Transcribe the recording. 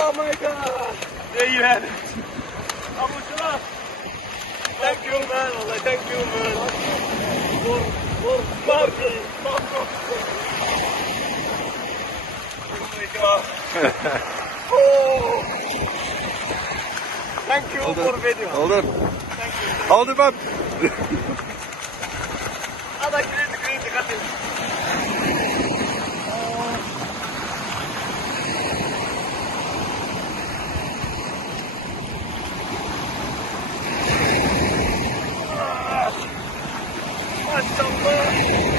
Oh my god. There you have it. Thank you man. Allah, thank you man. For party. Oh my god. Oh. Thank you for video. Hold on. Thank you. Hold him up. Ada crazy cutting. Maşallah.